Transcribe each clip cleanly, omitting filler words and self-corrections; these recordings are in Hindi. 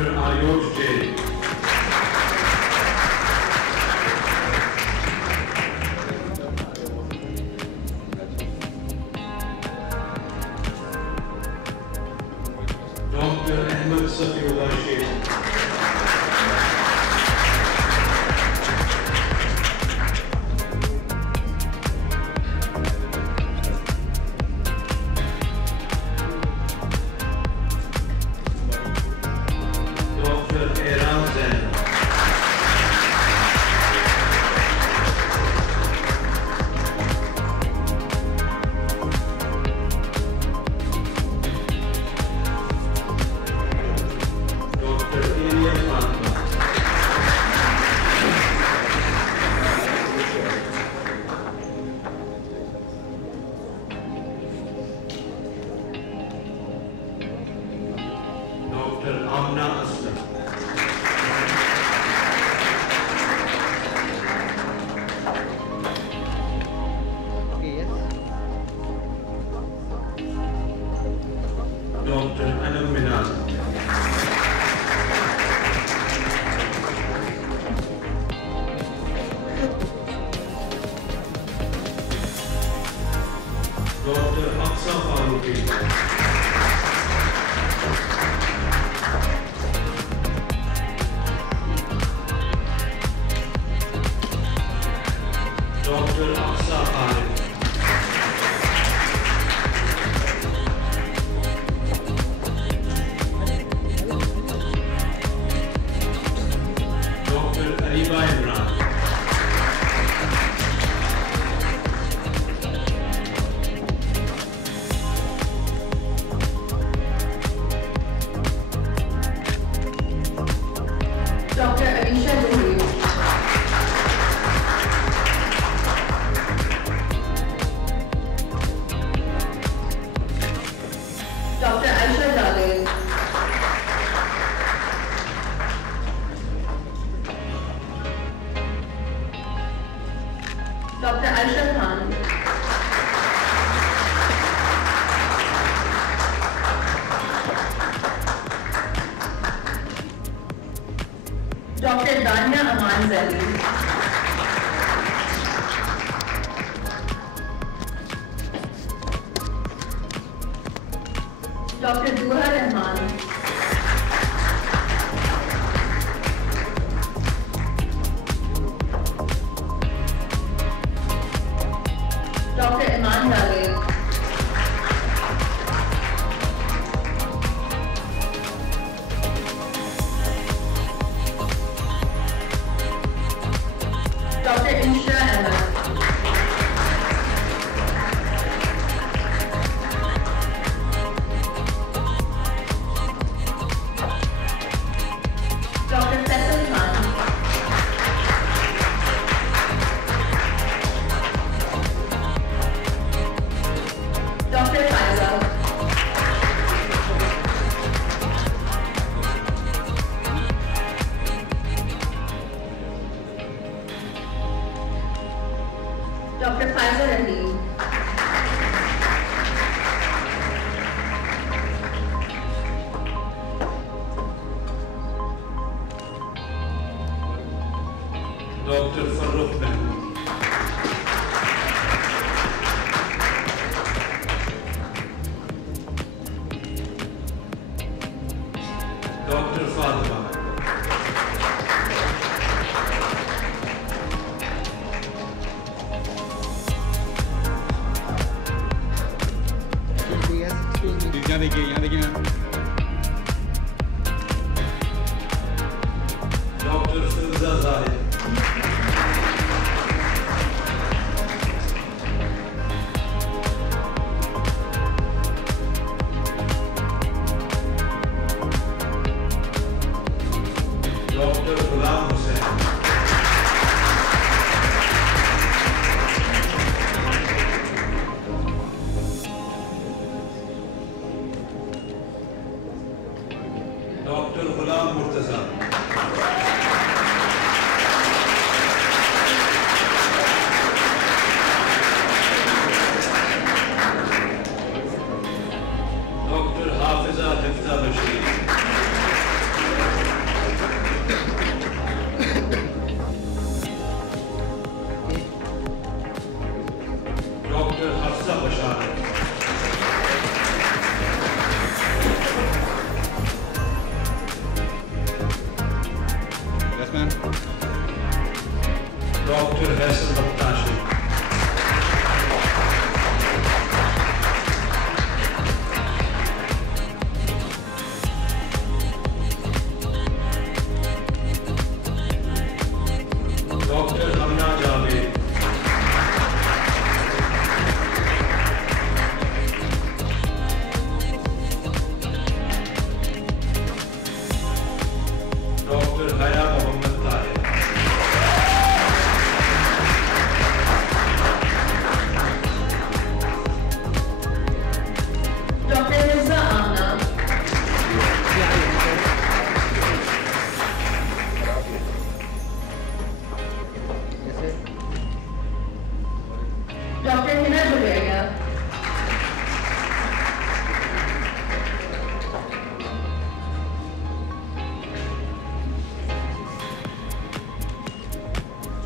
Dr. Ayush Jain. Dr. Ahmed Safiullah Sheikh.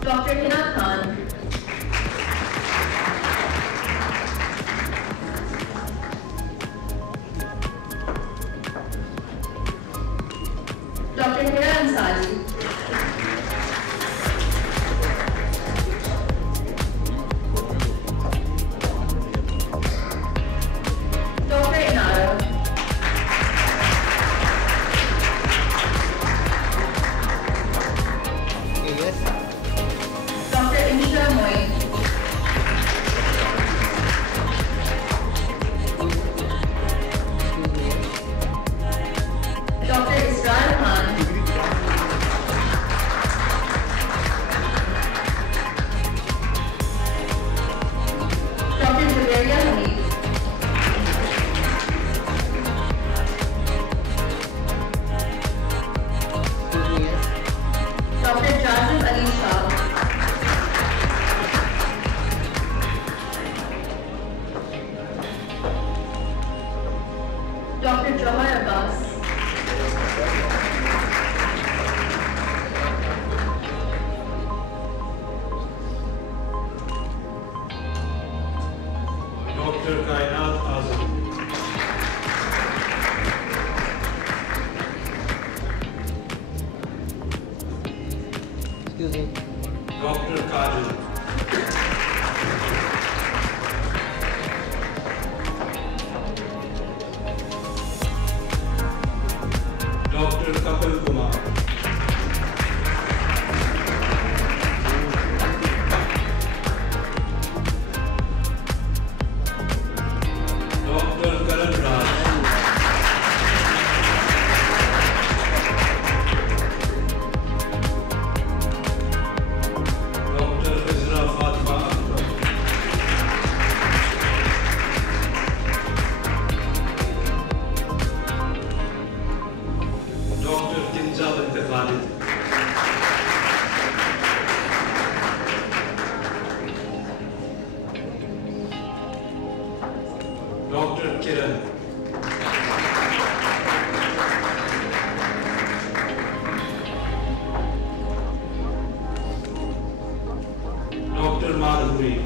Dr. Hina Khan. Dr. Hira Ansari. Dr. Inara. Yes. Dr. Imshra Moin. Dr. Israr Khan. Dr. Javeria Hamid. Yes. Dr. Jazim Ali Shah. Dr. Johar Abbas. Dr. Kainat Azam. Excuse me. Dr. Kajal. Dr. Kapil Kumar. Dr. Karan Raj. Dr. Izra Fatima Akbar. Dr. Kinza Bint Khalid. Dr. Kiran. Dr. Madhuri.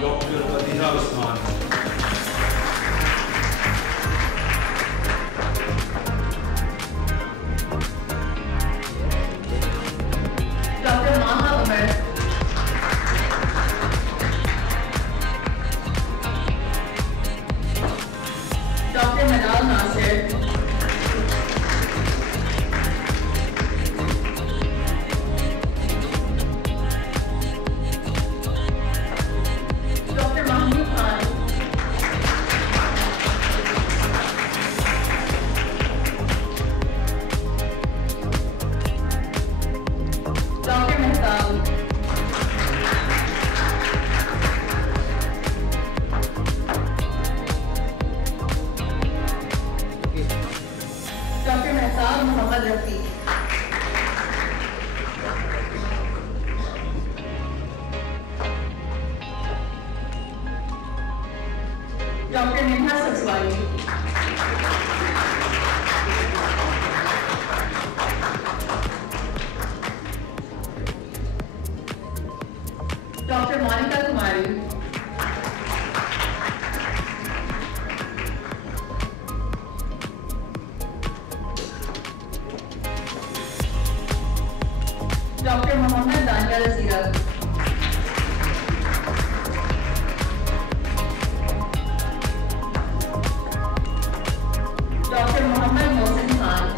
Dr. Fatiha Usman. Dr. Maha Umar. Dr. Manal Nasir. Dr. Mahmood Khan. Dr. Mehtab. Okay. Dr. Mehtab Muhammad Rafi. Dr. Neha Satswani. Dr. Monica Kumari. Dr. Mohammed Daniel Azira. Dr. Mohammed Mohsin Khan.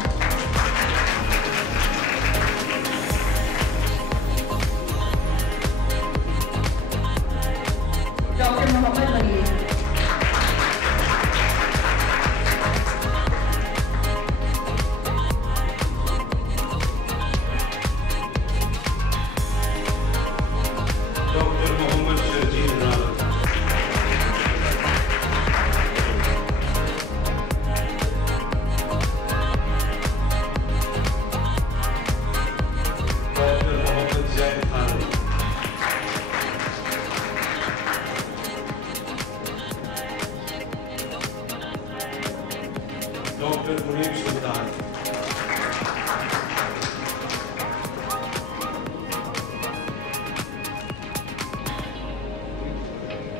Munib Sultan,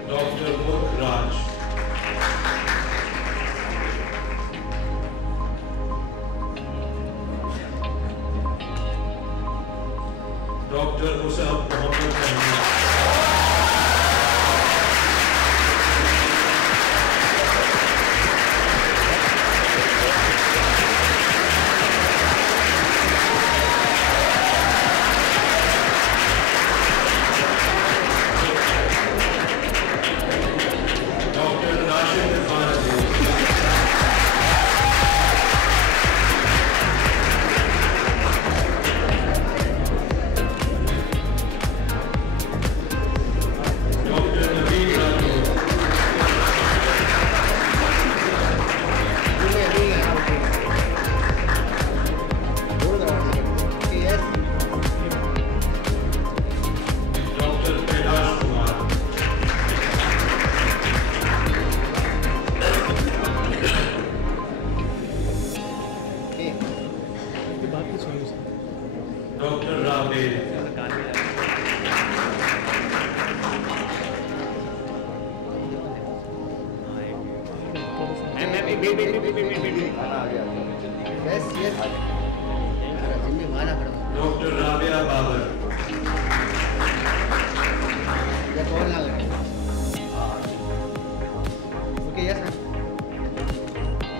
doctor Mulk Raj, doctor Musab Mohammed Ahmed, doctor Rashid Irfan Ali, doctor Naveen Rathore, doctor Kailash Kumar, doctor Rabel, Yes, yes. जिम्मे माना खड़ा डॉक्टर राबिया बाबर, या कॉल ना लगे okay yes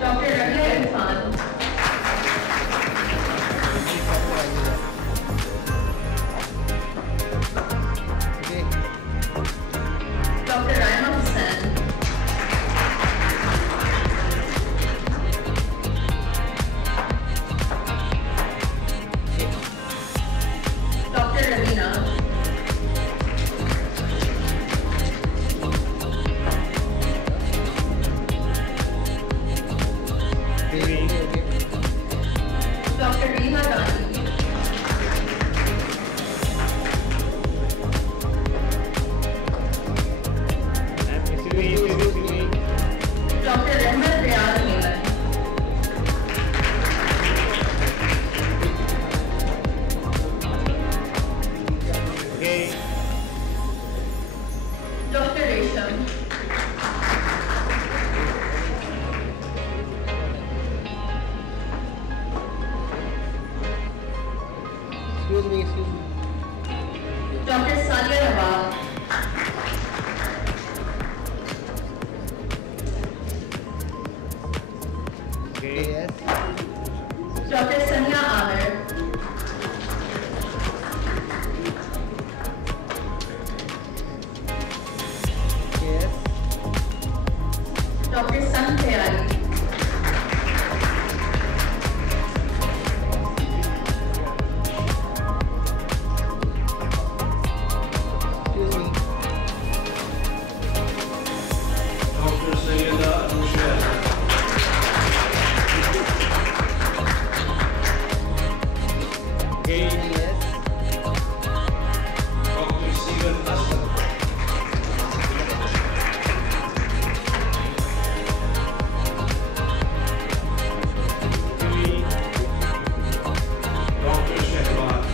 doctor Rabia Irfan, okay doctor Raima Hussain, doctor Raveena, doctor Reema Rani, doctor Rehmat Riaz Menon, doctor Resham, excuse me doctor Saliya Nawab, yes doctor Sania Aamir, yes doctor San Khayali, excuse me doctor Syeda Anusha, yes doctor Seerat Aslam, doctor Shahbaz,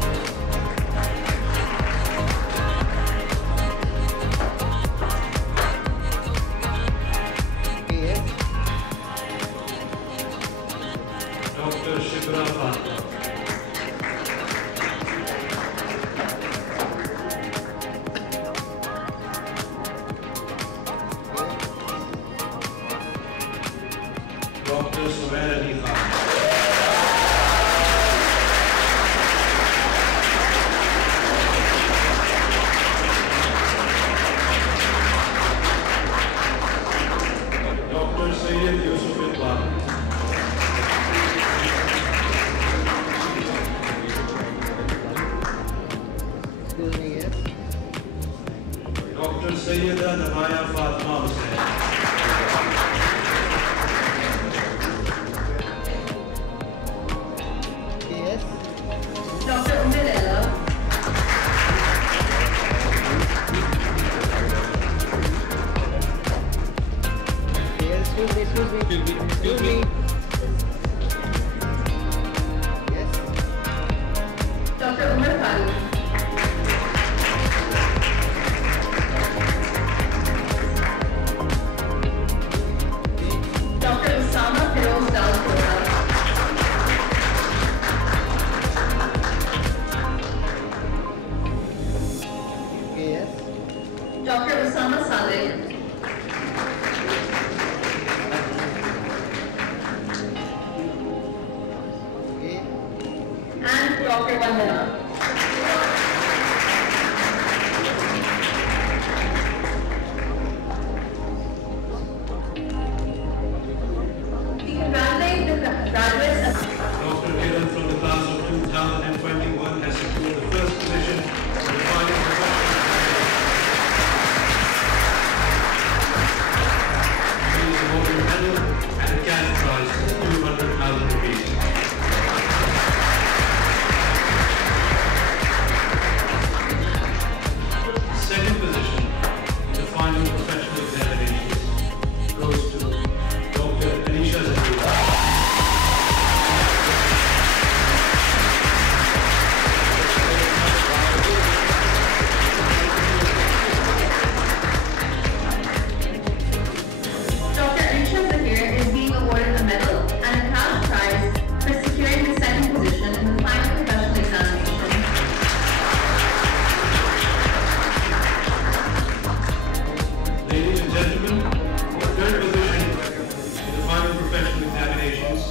yes doctor Shibra Fatima, doctor Sumair Ali Khan, doctor Syed Yusuf Iqbal, excuse me yes doctor Syeda Namaya Fatima Hussain, yes doctor Umme Laila, excuse me Dr. Usama Saleh, Okay. and Dr. Vandana. We congratulate the graduates of Dr. Kiran from the class of 2021 has secured the first position in the final professional examination. She is awarded a medal and a cash prize of 200,000 rupees. Second position in the final professional examination goes to Dr. Anisha Zakia. Dr. Anisha Zahir is being awarded a medal and a cash prize for securing the second position in the final professional examination. Ladies and gentlemen, the third position in the final professional examinations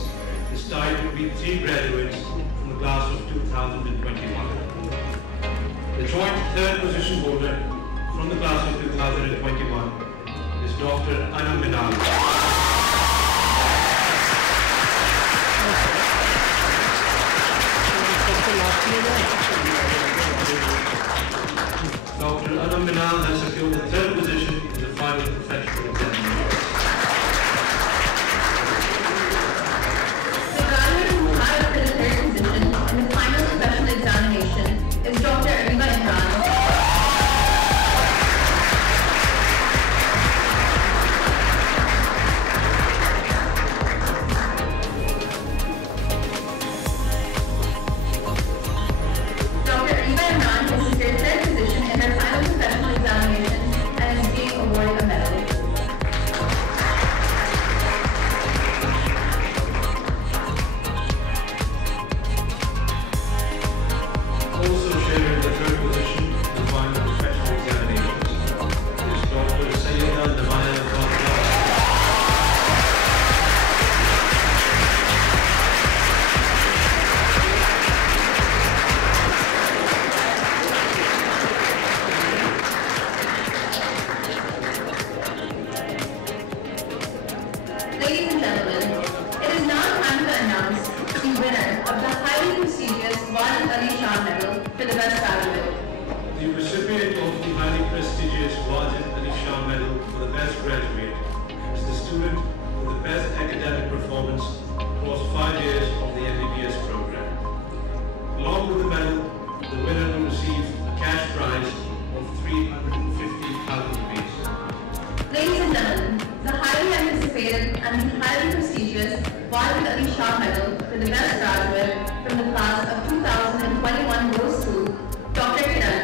is tied between three graduates from the class of 2021. The joint third position holder from the class of 2021 is Dr. Anam Minal. Dr. Anam Minal has secured the third position in the final professional examination. The graduate who tied for the third position in the final professional examination is Dr. Ariba Imran. Dr. Ariba Imran has secured third position in her final professional examination and is being awarded a medal. Also sharing the third position in the final professional examinations is Dr. Sayyida Namaya Fatma. Ladies and gentlemen, it is now time to announce the winner of the highly prestigious Walid Ali Shah Medal for the best graduate. The recipient of the highly prestigious Wajid Ali Shah Medal for the best graduate is the student with the best academic performance across 5 years of the MBBS program. Along with the medal, the winner will receive a cash prize of 350,000 rupees. Ladies and gentlemen, the highly anticipated and the highly prestigious Walid Ali Shah Medal for the best graduate from the class of 2021 goes to Dr. Kiran.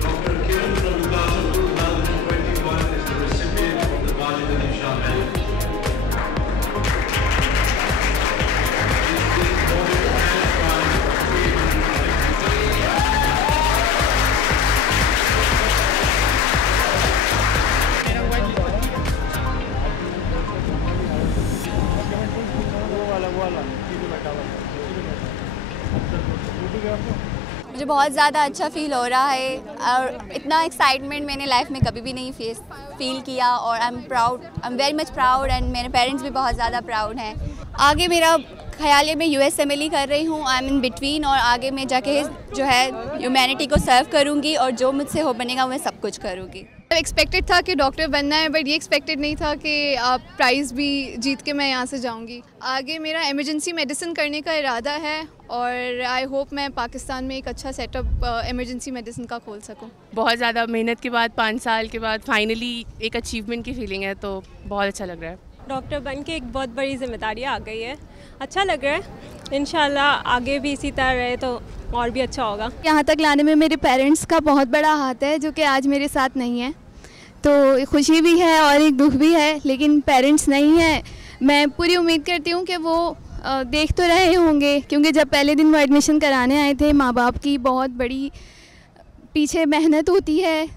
Dr. Kiran from the class of 2021 is the recipient of the Wajid Ali Shah Medal. He is awarded a cash prize of 350,000. मुझे बहुत ज़्यादा अच्छा फील हो रहा है और इतना एक्साइटमेंट मैंने लाइफ में कभी भी नहीं फील किया और I am very much proud and मेरे पेरेंट्स भी बहुत ज़्यादा प्राउड हैं। आगे मेरा ख्याल है मैं USMLE कर रही हूँ, आई एम इन बिटवीन, और आगे मैं जाके जो है ह्यूमैनिटी को सर्व करूँगी और जो मुझसे हो बनेगा मैं सब कुछ करूँगी। एक्सपेक्टेड था कि डॉक्टर बनना है, बट ये एक्सपेक्टेड नहीं था कि आप प्राइज़ भी जीत के मैं यहाँ से जाऊँगी। आगे मेरा इमरजेंसी मेडिसिन करने का इरादा है और आई होप मैं पाकिस्तान में एक अच्छा सेटअप इमरजेंसी मेडिसिन का खोल सकूँ। बहुत ज़्यादा मेहनत के बाद 5 साल के बाद फाइनली एक अचीवमेंट की फीलिंग है, तो बहुत अच्छा लग रहा है। डॉक्टर बन के एक बहुत बड़ी जिम्मेदारी आ गई है, अच्छा लग रहा है। इंशाल्लाह आगे भी इसी तरह रहे तो और भी अच्छा होगा। यहाँ तक लाने में मेरे पेरेंट्स का बहुत बड़ा हाथ है, जो कि आज मेरे साथ नहीं है। तो खुशी भी है और एक दुख भी है, लेकिन पेरेंट्स नहीं है। मैं पूरी उम्मीद करती हूँ कि वो देख तो रहे होंगे, क्योंकि जब पहले दिन वो एडमिशन कराने आए थे, माँ बाप की बहुत बड़ी पीछे मेहनत होती है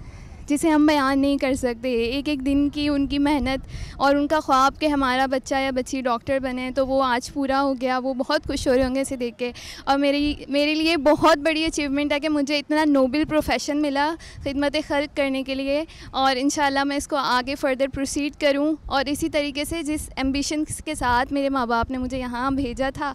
जिसे हम बयान नहीं कर सकते। एक एक दिन की उनकी मेहनत और उनका ख्वाब कि हमारा बच्चा या बच्ची डॉक्टर बने, तो वो आज पूरा हो गया। वो बहुत खुश हो रहे होंगे इसे देख के। और मेरे लिए बहुत बड़ी अचीवमेंट है कि मुझे इतना नोबल प्रोफेशन मिला खिदमत खल्क करने के लिए, और इंशाल्लाह मैं इसको आगे फ़र्दर प्रोसीड करूं और इसी तरीके से जिस एम्बिशन के साथ मेरे माँ बाप ने मुझे यहाँ भेजा था